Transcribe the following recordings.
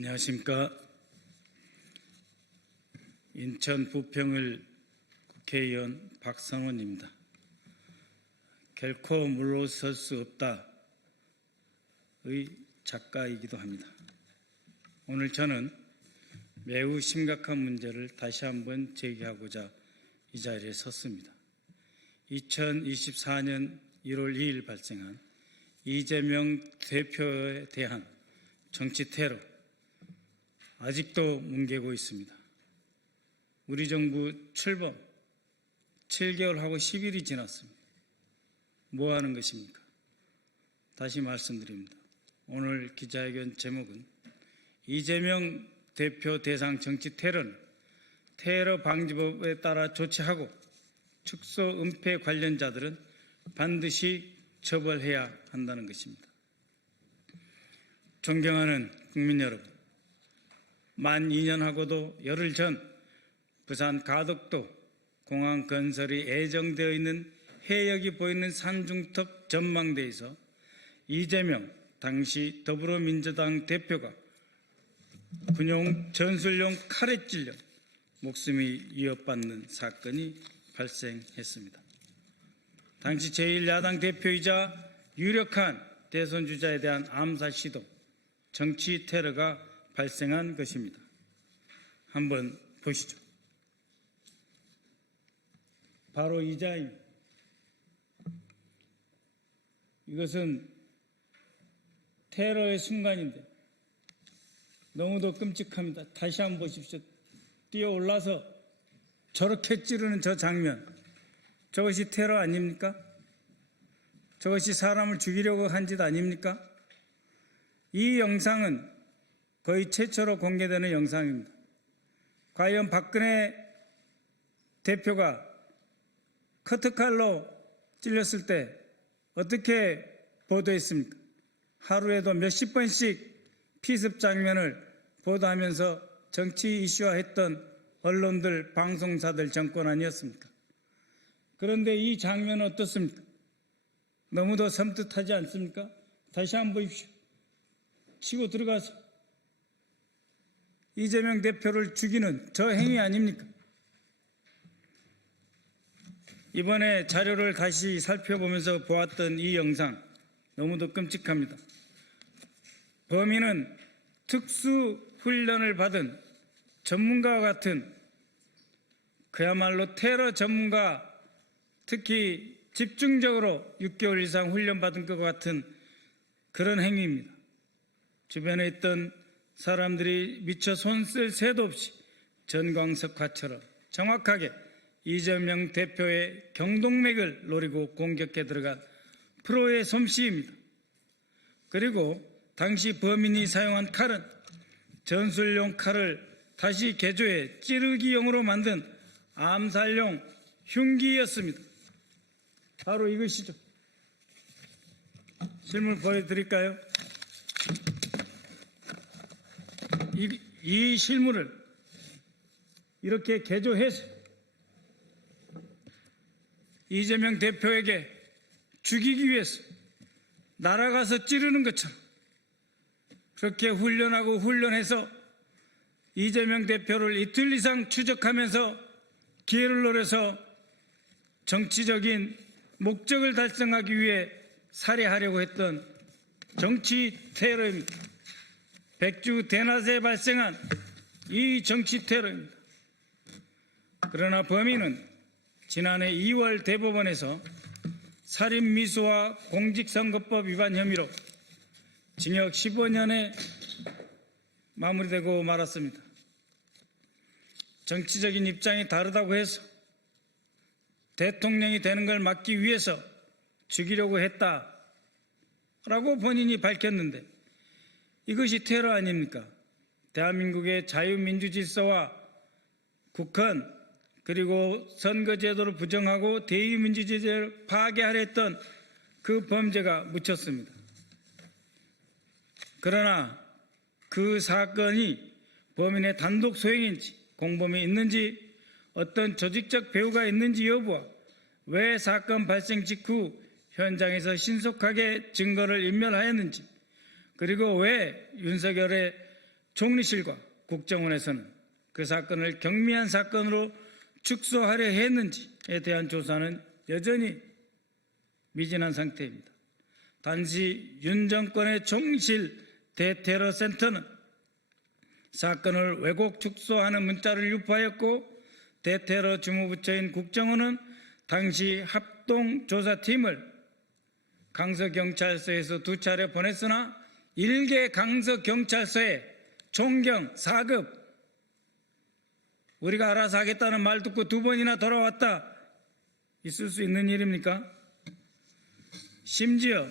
안녕하십니까. 인천 부평을 국회의원 박성원입니다. 결코 물러설 수 없다의 작가이기도 합니다. 오늘 저는 매우 심각한 문제를 다시 한번 제기하고자 이 자리에 섰습니다. 2024년 1월 2일 발생한 이재명 대표에 대한 정치 테러, 아직도 뭉개고 있습니다. 우리 정부 출범 7개월하고 10일이 지났습니다. 뭐 하는 것입니까? 다시 말씀드립니다. 오늘 기자회견 제목은 이재명 대표 대상 정치 테러는 테러 방지법에 따라 조치하고 축소 은폐 관련자들은 반드시 처벌해야 한다는 것입니다. 존경하는 국민 여러분, 만 2년하고도 열흘 전 부산 가덕도 공항 건설이 예정되어 있는 해역이 보이는 산중턱 전망대에서 이재명 당시 더불어민주당 대표가 군용 전술용 칼에 찔려 목숨이 위협받는 사건이 발생했습니다. 당시 제1야당 대표이자 유력한 대선 주자에 대한 암살 시도, 정치 테러가 발생한 것입니다. 한번 보시죠. 바로 이 자입니다. 이것은 테러의 순간인데 너무도 끔찍합니다. 다시 한번 보십시오. 뛰어 올라서 저렇게 찌르는 저 장면, 저것이 테러 아닙니까? 저것이 사람을 죽이려고 한 짓 아닙니까? 이 영상은 거의 최초로 공개되는 영상입니다. 과연 박근혜 대표가 커트칼로 찔렸을 때 어떻게 보도했습니까? 하루에도 몇십 번씩 피습 장면을 보도하면서 정치 이슈화했던 언론들, 방송사들 정권 아니었습니까? 그런데 이 장면은 어떻습니까? 너무도 섬뜩하지 않습니까? 다시 한번 보십시오. 치고 들어가서 이재명 대표를 죽이는 저 행위 아닙니까? 이번에 자료를 다시 살펴보면서 보았던 이 영상 너무도 끔찍합니다. 범인은 특수훈련을 받은 전문가와 같은, 그야말로 테러 전문가, 특히 집중적으로 6개월 이상 훈련받은 것 같은 그런 행위입니다. 주변에 있던 사람들이 미처 손 쓸 새도 없이 전광석화처럼 정확하게 이재명 대표의 경동맥을 노리고 공격해 들어간 프로의 솜씨입니다. 그리고 당시 범인이 사용한 칼은 전술용 칼을 다시 개조해 찌르기용으로 만든 암살용 흉기였습니다. 바로 이것이죠. 실물 보여드릴까요? 이 실물을 이렇게 개조해서 이재명 대표에게 죽이기 위해서 날아가서 찌르는 것처럼 그렇게 훈련해서 이재명 대표를 이틀 이상 추적하면서 기회를 노려서 정치적인 목적을 달성하기 위해 살해하려고 했던 정치 테러입니다. 백주 대낮에 발생한 이 정치 테러입니다. 그러나 범인은 지난해 2월 대법원에서 살인미수와 공직선거법 위반 혐의로 징역 15년에 마무리되고 말았습니다. 정치적인 입장이 다르다고 해서 대통령이 되는 걸 막기 위해서 죽이려고 했다라고 본인이 밝혔는데 이것이 테러 아닙니까? 대한민국의 자유민주질서와 국헌, 그리고 선거제도를 부정하고 대의민주제를 파괴하려 했던 그 범죄가 묻혔습니다. 그러나 그 사건이 범인의 단독 소행인지, 공범이 있는지, 어떤 조직적 배후가 있는지 여부와 왜 사건 발생 직후 현장에서 신속하게 증거를 인멸하였는지, 그리고 왜 윤석열의 총리실과 국정원에서는 그 사건을 경미한 사건으로 축소하려 했는지에 대한 조사는 여전히 미진한 상태입니다. 단지 윤 정권의 총리실 대테러센터는 사건을 왜곡 축소하는 문자를 유포하였고, 대테러 주무부처인 국정원은 당시 합동조사팀을 강서경찰서에서 2차례 보냈으나 일개 강서경찰서에 총경 4급 우리가 알아서 하겠다는 말 듣고 2번이나 돌아왔다. 있을 수 있는 일입니까? 심지어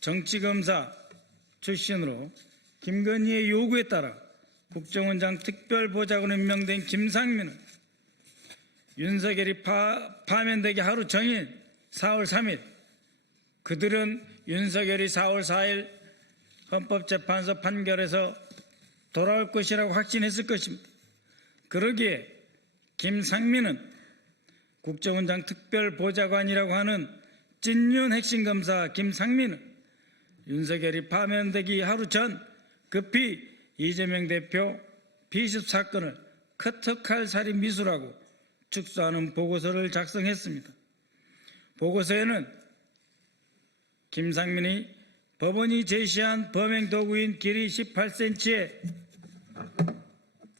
정치검사 출신으로 김건희의 요구에 따라 국정원장 특별보좌관으로 임명된 김상민은 윤석열이 파면되기 하루 전인 4월 3일 그들은 윤석열이 4월 4일 헌법재판소 판결에서 돌아올 것이라고 확신했을 것입니다. 그러기에 김상민은 국정원장 특별보좌관이라고 하는 찐윤 핵심검사 김상민은 윤석열이 파면되기 하루 전 급히 이재명 대표 비습 사건을 커터칼 살인 미수라고 축소하는 보고서를 작성했습니다. 보고서에는 김상민이 법원이 제시한 범행 도구인 길이 18cm의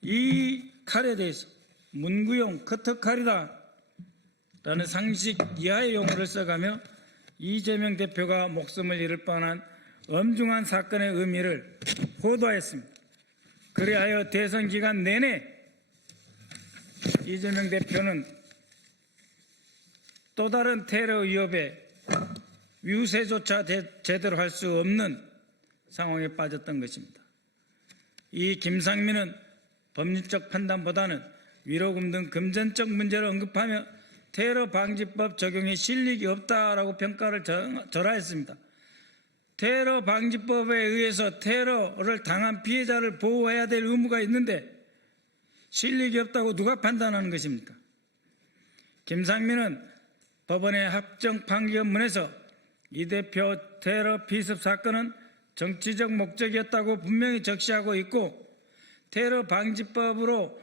이 칼에 대해서 문구용 커터칼이다 라는 상식 이하의 용어를 써가며 이재명 대표가 목숨을 잃을 뻔한 엄중한 사건의 의미를 호도하였습니다. 그리하여 대선 기간 내내 이재명 대표는 또 다른 테러 위협에 유세조차 제대로 할 수 없는 상황에 빠졌던 것입니다. 이 김상민은 법률적 판단보다는 위로금 등 금전적 문제를 언급하며 테러 방지법 적용에 실익이 없다라고 평가를 절하했습니다. 테러 방지법에 의해서 테러를 당한 피해자를 보호해야 될 의무가 있는데 실익이 없다고 누가 판단하는 것입니까? 김상민은 법원의 합정 판결문에서 이 대표 테러 피습 사건은 정치적 목적이었다고 분명히 적시하고 있고, 테러 방지법으로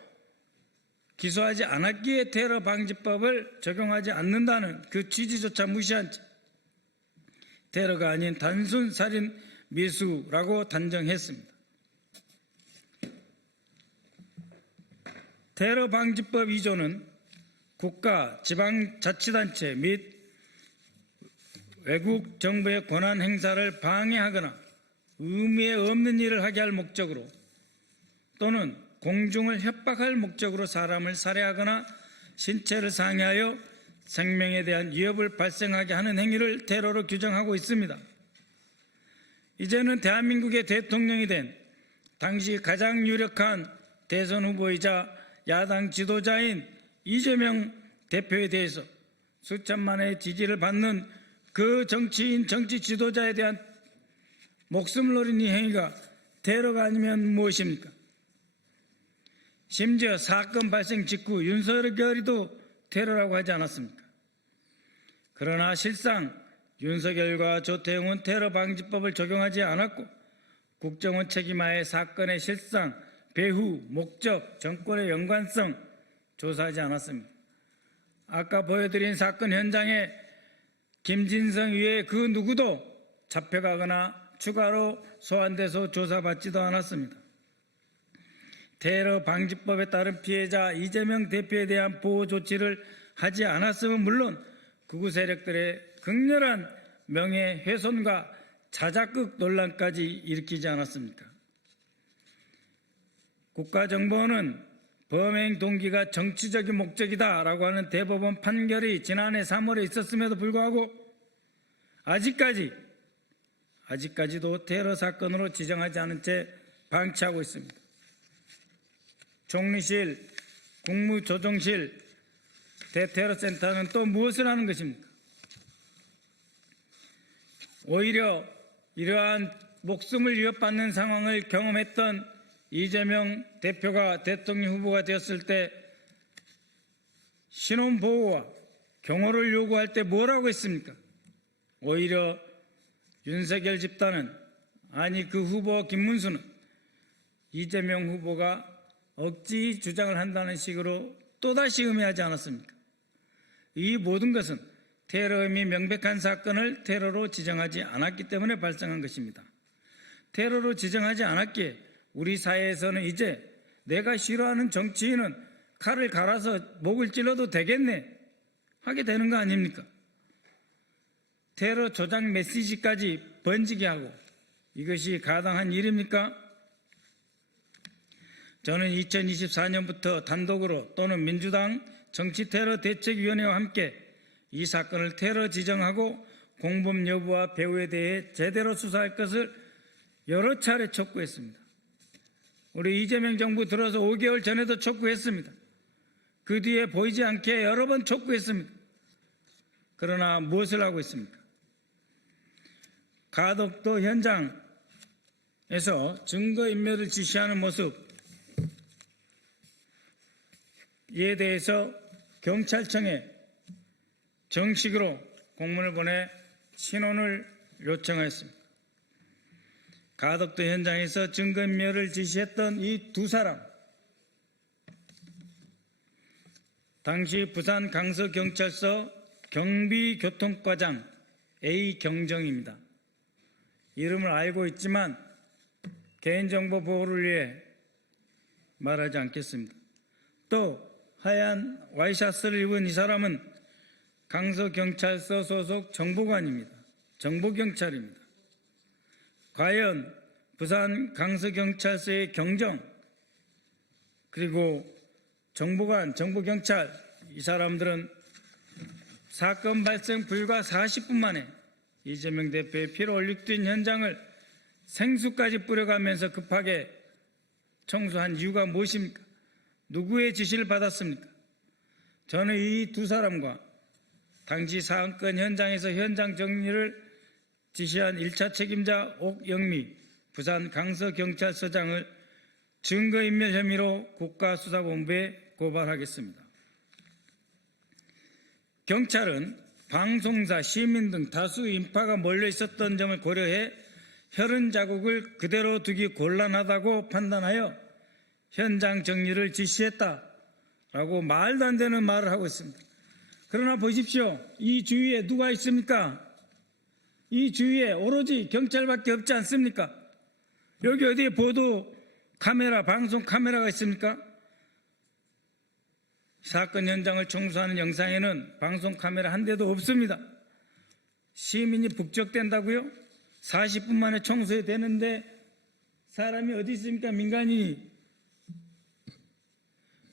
기소하지 않았기에 테러 방지법을 적용하지 않는다는 그 취지조차 무시한 채 테러가 아닌 단순 살인 미수라고 단정했습니다. 테러 방지법 2조는 국가, 지방자치단체 및 외국 정부의 권한 행사를 방해하거나 의미 없는 일을 하게 할 목적으로 또는 공중을 협박할 목적으로 사람을 살해하거나 신체를 상해하여 생명에 대한 위협을 발생하게 하는 행위를 테러로 규정하고 있습니다. 이제는 대한민국의 대통령이 된 당시 가장 유력한 대선 후보이자 야당 지도자인 이재명 대표에 대해서 수천만의 지지를 받는 그 정치인, 정치 지도자에 대한 목숨을 노린 이 행위가 테러가 아니면 무엇입니까? 심지어 사건 발생 직후 윤석열이도 테러라고 하지 않았습니까? 그러나 실상 윤석열과 조태용은 테러 방지법을 적용하지 않았고 국정원 책임하에 사건의 실상, 배후, 목적, 정권의 연관성 조사하지 않았습니다. 아까 보여드린 사건 현장에 김진성 외에 그 누구도 잡혀가거나 추가로 소환돼서 조사받지도 않았습니다. 테러 방지법에 따른 피해자 이재명 대표에 대한 보호 조치를 하지 않았으면 물론 극우 세력들의 극렬한 명예훼손과 자작극 논란까지 일으키지 않았습니까? 국가정보원은 범행 동기가 정치적인 목적이다라고 하는 대법원 판결이 지난해 3월에 있었음에도 불구하고 아직까지도 테러 사건으로 지정하지 않은 채 방치하고 있습니다. 총리실, 국무조정실, 대테러센터는 또 무엇을 하는 것입니까? 오히려 이러한 목숨을 위협받는 상황을 경험했던 이재명 대표가 대통령 후보가 되었을 때 신원보호와 경호를 요구할 때 뭐라고 했습니까? 오히려 윤석열 집단은, 아니 그 후보 김문수는 이재명 후보가 억지 주장을 한다는 식으로 또다시 의미하지 않았습니까? 이 모든 것은 테러 혐의 명백한 사건을 테러로 지정하지 않았기 때문에 발생한 것입니다. 테러로 지정하지 않았기에 우리 사회에서는 이제 내가 싫어하는 정치인은 칼을 갈아서 목을 찔러도 되겠네 하게 되는 거 아닙니까? 테러 조작 메시지까지 번지게 하고 이것이 가당한 일입니까? 저는 2024년부터 단독으로 또는 민주당 정치테러 대책위원회와 함께 이 사건을 테러 지정하고 공범 여부와 배후에 대해 제대로 수사할 것을 여러 차례 촉구했습니다. 우리 이재명 정부 들어서 5개월 전에도 촉구했습니다. 그 뒤에 보이지 않게 여러 번 촉구했습니다. 그러나 무엇을 하고 있습니까? 가덕도 현장에서 증거인멸을 지시하는 모습 이에 대해서 경찰청에 정식으로 공문을 보내 신원을 요청하였습니다. 가덕도 현장에서 증거인멸을 지시했던 이 두 사람, 당시 부산 강서경찰서 경비교통과장 A경정입니다. 이름을 알고 있지만 개인정보 보호를 위해 말하지 않겠습니다. 또 하얀 와이셔츠를 입은 이 사람은 강서경찰서 소속 정보관입니다. 정보경찰입니다. 과연 부산 강서경찰서의 경정 그리고 정보관, 정보경찰 이 사람들은 사건 발생 불과 40분 만에 이재명 대표의 피로 얼룩된 현장을 생수까지 뿌려가면서 급하게 청소한 이유가 무엇입니까? 누구의 지시를 받았습니까? 저는 이 두 사람과 당시 사건 현장에서 현장 정리를 지시한 1차 책임자 옥영미 부산 강서경찰서장을 증거인멸 혐의로 국가수사본부에 고발하겠습니다. 경찰은 방송사, 시민 등 다수 인파가 몰려 있었던 점을 고려해 혈흔 자국을 그대로 두기 곤란하다고 판단하여 현장 정리를 지시했다라고 말도 안 되는 말을 하고 있습니다. 그러나 보십시오. 이 주위에 누가 있습니까? 이 주위에 오로지 경찰밖에 없지 않습니까? 여기 어디에 보도 카메라, 방송 카메라가 있습니까? 사건 현장을 청소하는 영상에는 방송 카메라 한 대도 없습니다. 시민이 북적댄다고요? 40분 만에 청소해야 되는데 사람이 어디 있습니까? 민간인이.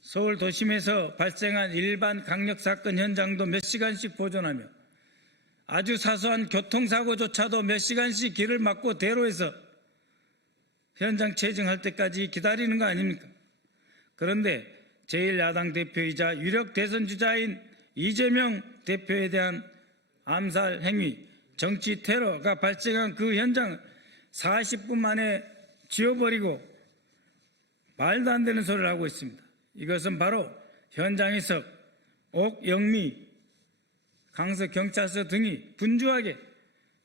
서울 도심에서 발생한 일반 강력사건 현장도 몇 시간씩 보존하며 아주 사소한 교통사고조차도 몇 시간씩 길을 막고 대로해서 현장 체증할 때까지 기다리는 거 아닙니까? 그런데 제1야당 대표이자 유력 대선주자인 이재명 대표에 대한 암살 행위, 정치 테러가 발생한 그 현장을 40분 만에 지워버리고 말도 안 되는 소리를 하고 있습니다. 이것은 바로 현장에서 옥영미 강서경찰서 등이 분주하게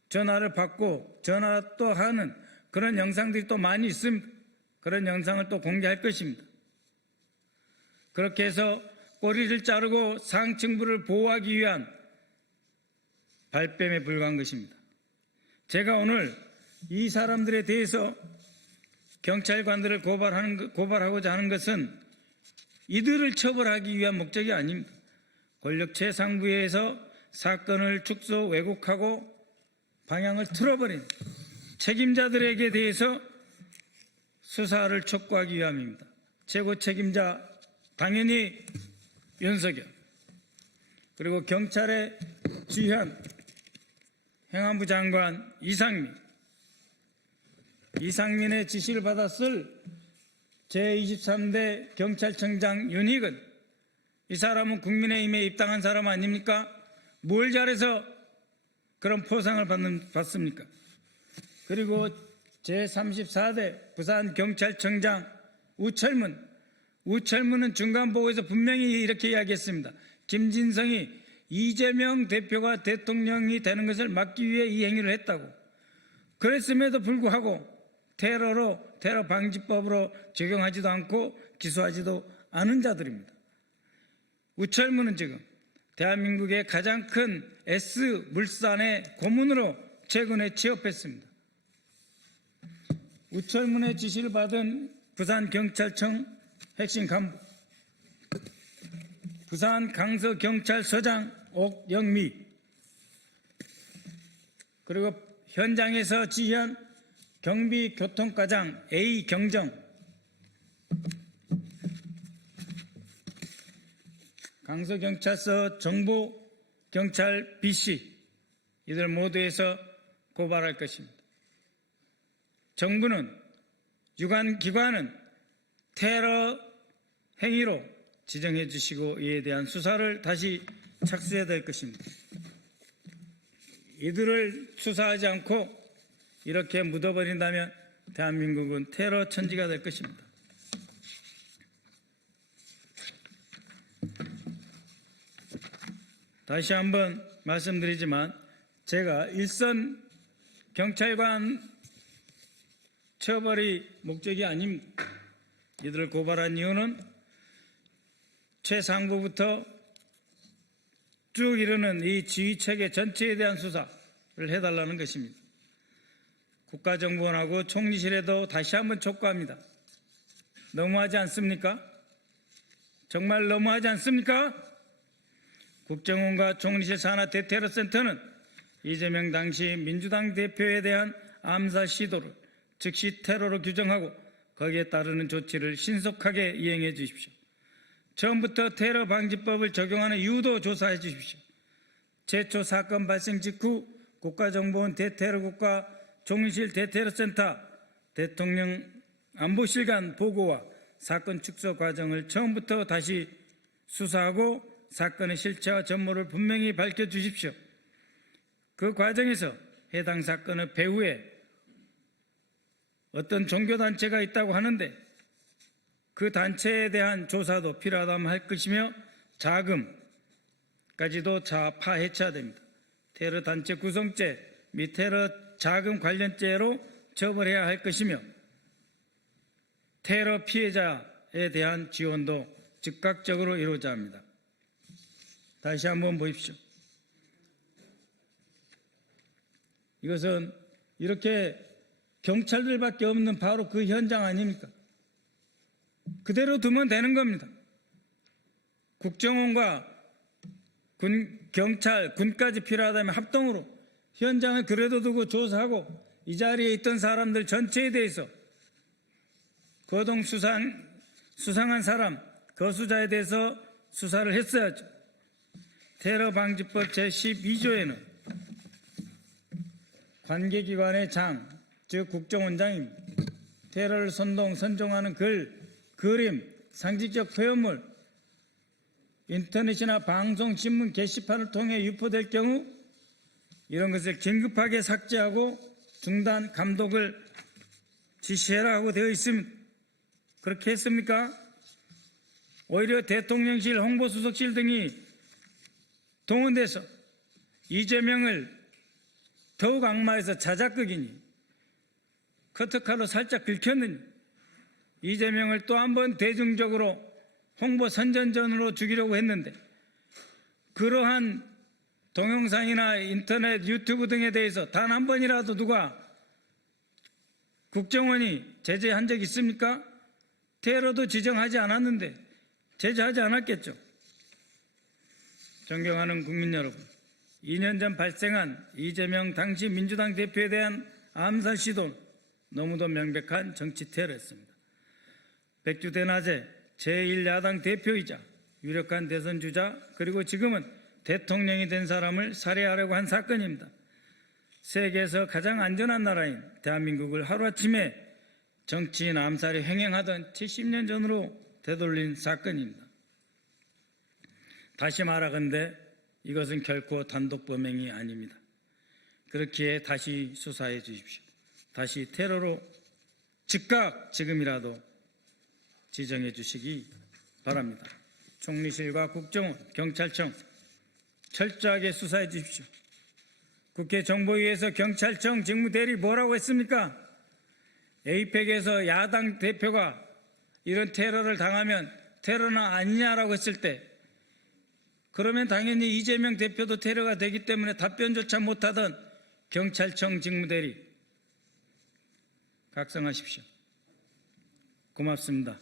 전화를 받고 전화 또 하는 그런 영상들이 또 많이 있습니다. 그런 영상을 또 공개할 것입니다. 그렇게 해서 꼬리를 자르고 상층부를 보호하기 위한 발뺌에 불과한 것입니다. 제가 오늘 이 사람들에 대해서 경찰관들을 고발하고자 하는 것은 이들을 처벌하기 위한 목적이 아닙니다. 권력 최상부에서 사건을 축소 왜곡하고 방향을 틀어버린 책임자들에게 대해서 수사를 촉구하기 위함입니다. 최고 책임자 당연히 윤석열, 그리고 경찰의 주현, 행안부 장관 이상민의 지시를 받았을 제23대 경찰청장 윤희근, 이 사람은 국민의힘에 입당한 사람 아닙니까? 뭘 잘해서 그런 포상을 받습니까? 그리고 제34대 부산경찰청장 우철문은 중간보고에서 분명히 이렇게 이야기했습니다. 김진성이 이재명 대표가 대통령이 되는 것을 막기 위해 이 행위를 했다고. 그랬음에도 불구하고 테러 방지법으로 적용하지도 않고 기소하지도 않은 자들입니다. 우철무는 지금 대한민국의 가장 큰 S물산의 고문으로 최근에 취업했습니다. 우철문의 지시를 받은 부산경찰청 핵심 간부, 부산 강서경찰서장 옥영미, 그리고 현장에서 지휘한 경비교통과장 A경정, 강서경찰서 정보경찰 B씨, 이들 모두에서 고발할 것입니다. 정부는 유관기관은 테러 행위로 지정해 주시고 이에 대한 수사를 다시 착수해야 될 것입니다. 이들을 수사하지 않고 이렇게 묻어버린다면 대한민국은 테러 천지가 될 것입니다. 다시 한번 말씀드리지만 제가 일선 경찰관 처벌이 목적이 아닙니다. 이들을 고발한 이유는 최상부부터 쭉 이르는 이 지휘체계 전체에 대한 수사를 해달라는 것입니다. 국가정보원하고 총리실에도 다시 한번 촉구합니다. 너무하지 않습니까? 정말 너무하지 않습니까? 국정원과 총리실 산하 대테러센터는 이재명 당시 민주당 대표에 대한 암살 시도를 즉시 테러로 규정하고 거기에 따르는 조치를 신속하게 이행해 주십시오. 처음부터 테러 방지법을 적용하는 이유도 조사해 주십시오. 최초 사건 발생 직후 국가정보원 대테러국과 총리실 대테러센터 대통령 안보실 간 보고와 사건 축소 과정을 처음부터 다시 수사하고 사건의 실체와 전모를 분명히 밝혀주십시오. 그 과정에서 해당 사건의 배후에 어떤 종교단체가 있다고 하는데 그 단체에 대한 조사도 필요하다면 할 것이며 자금까지도 파헤쳐야 됩니다. 테러 단체 구성죄 및 테러 자금 관련죄로 처벌해야 할 것이며 테러 피해자에 대한 지원도 즉각적으로 이루어져야 합니다. 다시 한번 보십시오. 이것은 이렇게 경찰들밖에 없는 바로 그 현장 아닙니까? 그대로 두면 되는 겁니다. 국정원과 경찰, 군까지 필요하다면 합동으로 현장을 그래도 두고 조사하고 이 자리에 있던 사람들 전체에 대해서 거동 수상한 사람, 거수자에 대해서 수사를 했어야죠. 테러 방지법 제12조에는 관계기관의 장, 즉 국정원장입니다. 테러를 선동하는 글, 그림, 상징적 표현물, 인터넷이나 방송, 신문 게시판을 통해 유포될 경우 이런 것을 긴급하게 삭제하고 중단, 감독을 지시해라 하고 되어 있습니다. 그렇게 했습니까? 오히려 대통령실, 홍보수석실 등이 동원돼서 이재명을 더욱 악마해서 자작극이니 커트칼로 살짝 긁혔느니 이재명을 또 한 번 대중적으로 홍보 선전전으로 죽이려고 했는데 그러한 동영상이나 인터넷, 유튜브 등에 대해서 단 한 번이라도 누가 국정원이 제재한 적 있습니까? 테러도 지정하지 않았는데 제재하지 않았겠죠. 존경하는 국민 여러분, 2년 전 발생한 이재명 당시 민주당 대표에 대한 암살 시도는 너무도 명백한 정치 테러였습니다. 백주 대낮에 제1야당 대표이자 유력한 대선 주자 그리고 지금은 대통령이 된 사람을 살해하려고 한 사건입니다. 세계에서 가장 안전한 나라인 대한민국을 하루아침에 정치인 암살이 횡행하던 70년 전으로 되돌린 사건입니다. 다시 말하건대 이것은 결코 단독 범행이 아닙니다. 그렇기에 다시 수사해 주십시오. 다시 테러로 즉각 지금이라도 지정해 주시기 바랍니다. 총리실과 국정원, 경찰청 철저하게 수사해 주십시오. 국회 정보위에서 경찰청 직무대리 뭐라고 했습니까? 에이펙에서 야당 대표가 이런 테러를 당하면 테러는 아니냐라고 했을 때 그러면 당연히 이재명 대표도 테러가 되기 때문에 답변조차 못하던 경찰청 직무대리 각성하십시오. 고맙습니다.